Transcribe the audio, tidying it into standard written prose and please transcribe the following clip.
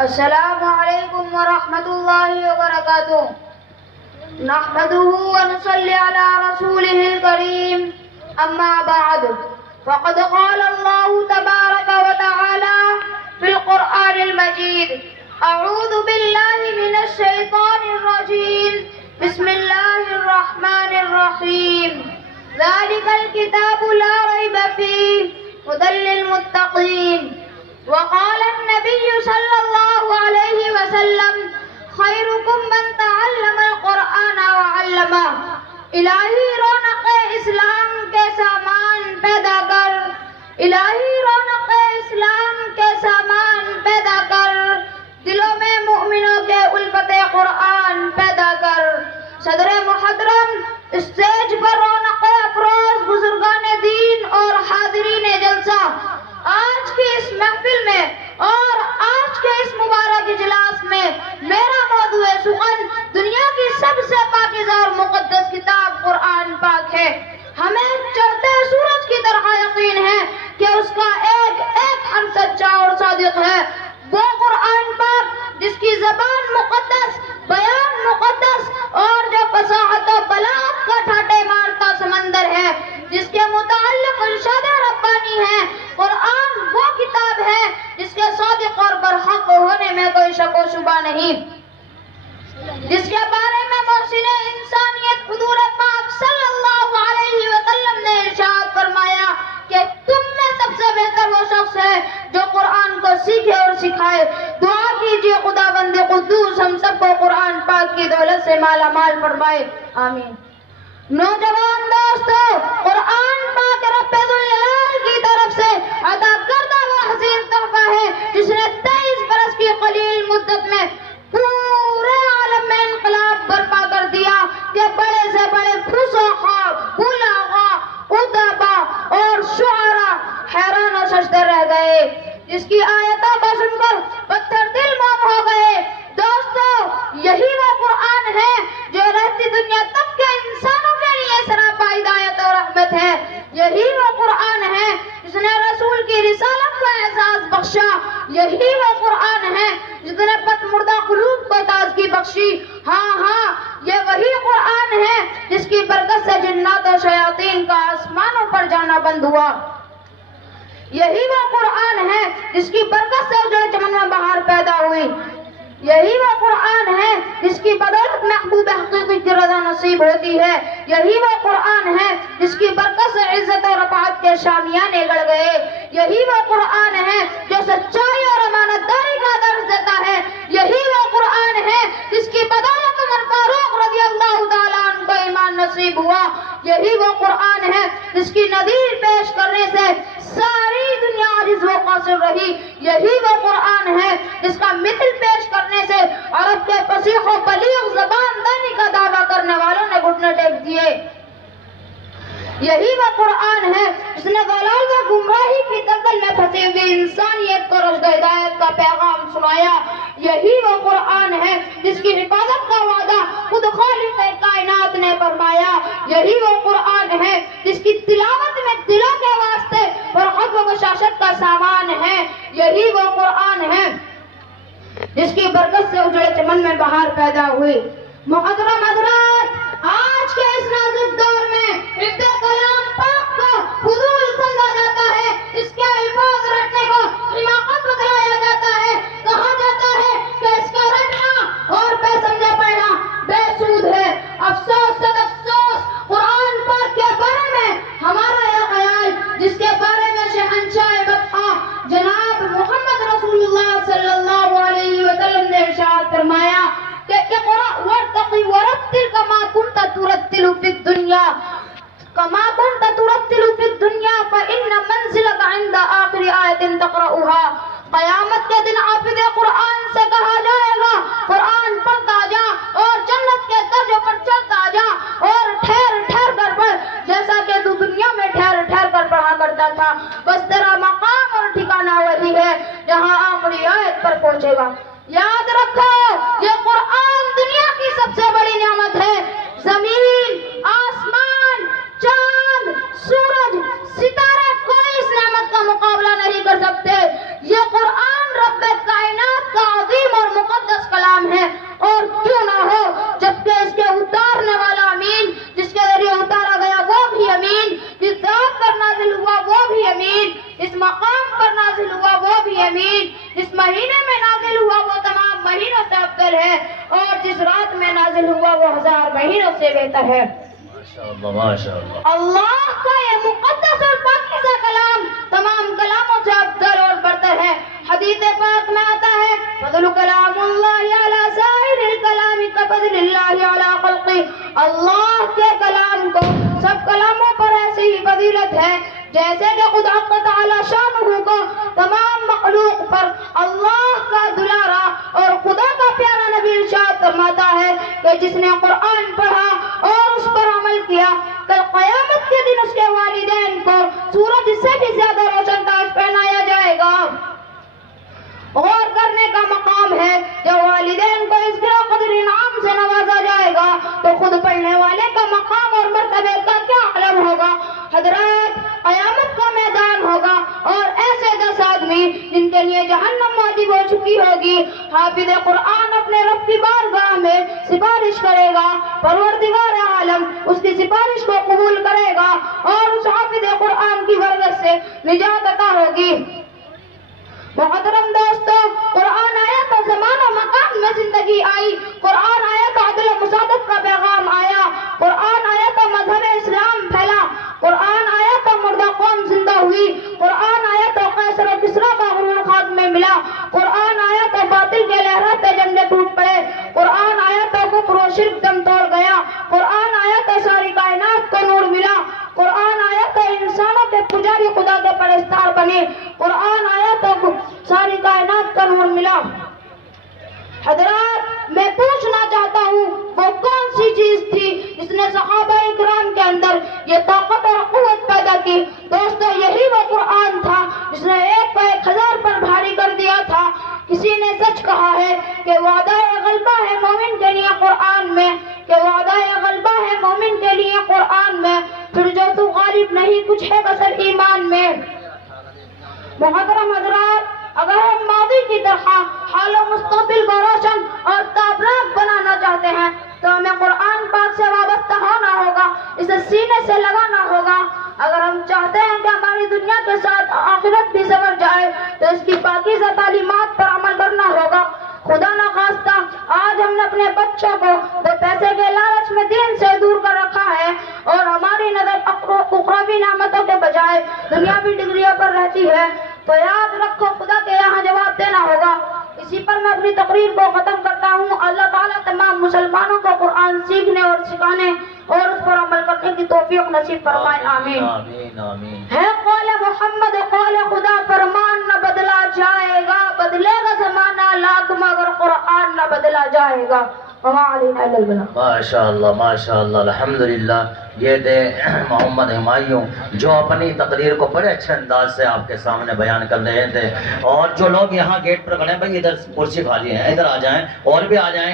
السلام علیکم ورحمۃ اللہ وبرکاتہ نحمده ونصلي على رسوله الكريم اما بعد فقد قال الله تبارك وتعالى في القرآن المجيد اعوذ بالله من الشيطان الرجيم بسم الله الرحمن الرحيم ذلك الكتاب لا ريب فيه هدى للمتقين وقال النبي صلی اللہ علیہ وسلم خیرکم من تعلم القرآن وعلمہ الہی رونق اسلام کے سامان پیدا کر الہی رونق اسلام کے سامان پیدا کر دلوں میں مؤمنوں کے الفت قرآن پیدا کر صدر محترم اسٹیج پر رونق افروز بزرگان دین اور حاضرین جلسہ آج کی اس محفل میں اور آج کے اس مبارک اجلاس میں میرا موضوع سخن دنیا کی سب سے پاکیزہ اور مقدس کتاب قرآن پاک ہے۔ ہمیں چڑھتے سورج کی طرح یقین ہے کہ اس کا ایک ایک حرف سچا اور صادق ہے۔ وہ قرآن پاک جس کی زبان مقدس، بیان مقدس اور جو فصاحت و بلاغت کا ٹھاٹے مارتا سمندر ہے، جس کے متعلق ارشاد ربانی ہے۔ قرآن وہ کتاب ہے جس کے صادق اور برحق ہونے میں کوئی شک و شبہ نہیں، جس کے بارے میں محسن انسانیت حضور پاک صلی اللہ علیہ وسلم نے ارشاد فرمایا کہ تم میں سب سے بہتر وہ شخص ہے جو قرآن کو سیکھے اور سکھائے۔ دعا کیجئے خدا بند قدوس ہم سب کو قرآن پاک کی دولت سے مالا مال فرمائے، آمین۔ نوجوان دوستو، قرآن پاک رب ذوالجلال کی طرف سے عطا کردہ وہ حسین تحفہ ہے جس نے 23 برس کی قلیل مدت میں پورے عالم میں انقلاب برپا کر دیا کہ بڑے سے بڑے فصحاء، بلغاء، ادباء اور شعراء حیران و ششدر رہ گئے، جس کی آیتوں کو سن کر پتھر دل موم ہو گئے۔ دوستو، یہی وہ قرآن ہے جو رہتی دنیا تک کے انسانوں کے لیے سراپا ہدایت اور رحمت ہے۔ یہی وہ قرآن ہے جس نے رسول کی رسالت کا احساس بخشا۔ یہی وہ قرآن ہے جس نے پس مردہ قلوب کو تازگی بخشی۔ ہاں، یہ وہی قرآن ہے جس کی برکت سے جنات و شیاطین کا آسمانوں پر جانا بند ہوا۔ یہی وہ قرآن ہے جس کی برکت سے اجڑے چمن میں بہار پیدا ہوئی۔ یہی وہ قرآن ہے جس کی بدولت محبوب حقیقی کی رضا نصیب ہوتی ہے۔ یہی وہ قرآن ہے جس کی برکت سے عزت اور رفعت کے شامیانے گڑ گئے۔ یہی وہ قرآن ہے جو سچائی اور امانت داری کا درس دیتا ہے۔ یہی وہ قرآن ہے جس کی بدولت عمر فاروق رضی اللہ تعالیٰ عنہ کو ایمان نصیب ہوا۔ یہی وہ قرآن ہے جس کی نظیر پیش کرنے سے ساری دنیا عاجز و قاصر رہی۔ یہی وہ قرآن ہے جس کا مثل پیش کرنے سے عرب کے فصیح و بلیغ زبان دانی کا دعویٰ کرنے والوں نے گھٹنے ٹیک دیے۔ یہی وہ قرآن ہے جس نے ضلال و گمراہی کی دلدل میں پھنسی ہوئی انسانیت کو رشد و ہدایت کا پیغام سنایا۔ یہی وہ قرآن ہے جس کی حفاظت کا وعدہ خود خالق کائنات نے فرمایا۔ یہی وہ قرآن ہے جس کی تلاوت میں دلوں کے واسطے فرحت و بشاشت کا سامان ہے۔ یہی وہ قرآن ہے جس کی برکت سے اجڑے چمن میں بہار پیدا ہوئی۔ محترم حضرات، آج کے اس نازک دور میں حفظ کلام پاک کو فضول سمجھا جاتا ہے، اس کے الفاظ رٹنے کو حماقت بتلایا جاتا ہے، کہا جاتا ہے کہ اس کا رٹنا اور بے سمجھے پڑھنا بے سود ہے۔ افسوس صد افسوس، قرآن پاک کے بارے میں ہمارا یہ خیال جس کے بارے میں شہنشاہ بطحا جناب محمد رسول اللہ صلی اللہ علیہ وسلم نے ارشاد فرمایا کہ اقرأ وارتقی ورتل کما کنت ترتل فی الدنیا فإن منزلک عند آخر آیت تقرأها۔ قیامت کے دن حافظ قرآن سے کہا جائے گا قرآن پڑھتا جا اور جنت کے درجوں پر چڑھتا جا اور ٹھہر ٹھہر کر پڑھ جیسا کہ تو دنیا میں ٹھہر ٹھہر کر پڑھا کرتا تھا، بس تیرا مقام اور ٹھکانہ وہی ہے جہاں آخری آیت پر پہنچے گا۔ یاد رکھو، یہ قرآن دنیا کی سب سے بڑی نعمت ہے۔ زمین، آسمان، چاند، سورج، ستارے کوئی اس نعمت کا مقابلہ نہیں کر سکتے۔ یہ قرآن رب کائنات کا یمین، جس مہینے میں نازل ہوا وہ تمام مہینوں سے افضل ہے، اور جس رات میں نازل ہوا وہ 1000 مہینوں سے بہتر ہے۔ اللہ کا یہ مقدس اور پاکیزہ کلام تمام کلاموں سے افضل اور برتر ہے۔ حدیث پاک میں آتا ہے فضل کلام اللہ علی سائر الکلام کفضل اللہ علی خلقہ، اللہ کے کلام کو سب کلاموں پر ایسی ہی فضیلت ہے جیسے کہ خدا تعالی شانہ کو تمام مخلوق پر اللہ کا دلارا اور خدا کا پیارا نبی ارشاد فرماتا ہے کہ جس نے قرآن پڑھا اور اس پر عمل کیا، کل قیامت کے دن اس کے والدین کو سورج سے بھی زیادہ روشن تاج پہنایا جائے گا۔ غور کرنے کا مقام ہے جو والدین کو اس گرا قدر انعام سے نوازا جائے گا تو خود پڑھنے والے کا مقام اور مرتبے کا کیا عالم ہوگا۔ حضرات، قیامت کا میدان ہوگا اور ایسے 10 آدمی جن کے لیے جہنم واجب ہو چکی ہوگی، حافظ قرآن اپنے رب کی بارگاہ میں سفارش کرے گا، پروردگار عالم اس کی سفارش کو قبول کرے گا اور اس حافظ قرآن کی برکت سے نجات عطا ہوگی۔ محترم دوستو، قرآن آیا تو زمان و مکان میں زندگی آئی، قرآن آیا تو عدل و مساوات کا پیغام آیا، قرآن آیا تو مذہب اسلام پھیلا، قرآن آیا تو مردہ قوم زندہ ہوئی، قرآن آیا تو قیصر و کسریٰ کا غرور خاک میں ملا، قرآن آیا تو باطل کے لہراتے جھنڈے ٹوٹ پڑے، قرآن آیا تو کفر و شرک دم توڑ گیا، قرآن آیا تو ساری کائنات کو نور ملا، قرآن آیا تو انسانوں کے پجاری خدا کے پرستار بنے، قرآن آیا تو ساری کائنات کا نور ملا۔ حضرات، میں پوچھنا چاہتا ہوں وہ کون سی چیز تھی جس نے صحابہ اکرام کے اندر یہ طاقت اور قوت پیدا کی؟ دوستو، یہی وہ قرآن تھا جس نے 1 کو 1000 پر بھاری کر دیا تھا۔ کسی نے سچ کہا ہے کہ وعدہ غلبہ ہے مومن کے لیے قرآن میں، کہ وعدہ غلبہ ہے مومن کے لیے قرآن میں، پھر جو تو غالب نہیں کچھ ہے بسر ایمان میں۔ محترم حضرات، اگر ہم ماضی کی طرح حال و مستقبل کو روشن اور تابناک بنانا چاہتے ہیں تو ہمیں قرآن پاک سے وابستہ ہونا ہوگا، اسے سینے سے لگانا ہوگا۔ اگر ہم چاہتے ہیں کہ ہماری دنیا کے ساتھ آخرت بھی سنور جائے تو اس کی پاکیزہ تعلیمات پر عمل کرنا ہوگا۔ خدا نخواستہ آج ہم نے اپنے بچوں کو دو پیسے کے لالچ میں دین سے دور کر رکھا ہے اور ہماری نظر اخروی نعمتوں کے بجائے دنیاوی ڈگریوں پر رہتی ہے، تو یاد رکھو خدا کے یہاں جواب دینا ہوگا۔ اسی پر میں اپنی تقریر کو ختم کرتا ہوں۔ اللہ تعالیٰ تمام مسلمانوں کو قرآن سیکھنے اور سکھانے اور اس پر عمل کرنے کی توفیق نصیب فرمائے، آمین۔ آمین آمین۔ ہے قول محمد قول خدا، فرمان نہ بدلا جائے گا، بدلے گا زمانہ لاکھ مگر قرآن نہ بدلا جائے گا۔ ماشاء اللہ ماشاء اللہ، الحمدللہ۔ یہ تھے محمد ہمایوں جو اپنی تقریر کو بڑے اچھے انداز سے آپ کے سامنے بیان کر رہے تھے۔ اور جو لوگ یہاں گیٹ پر کھڑے ہیں، بھائی ادھر کرسی خالی ہے، ادھر آ جائیں اور بھی آ جائیں۔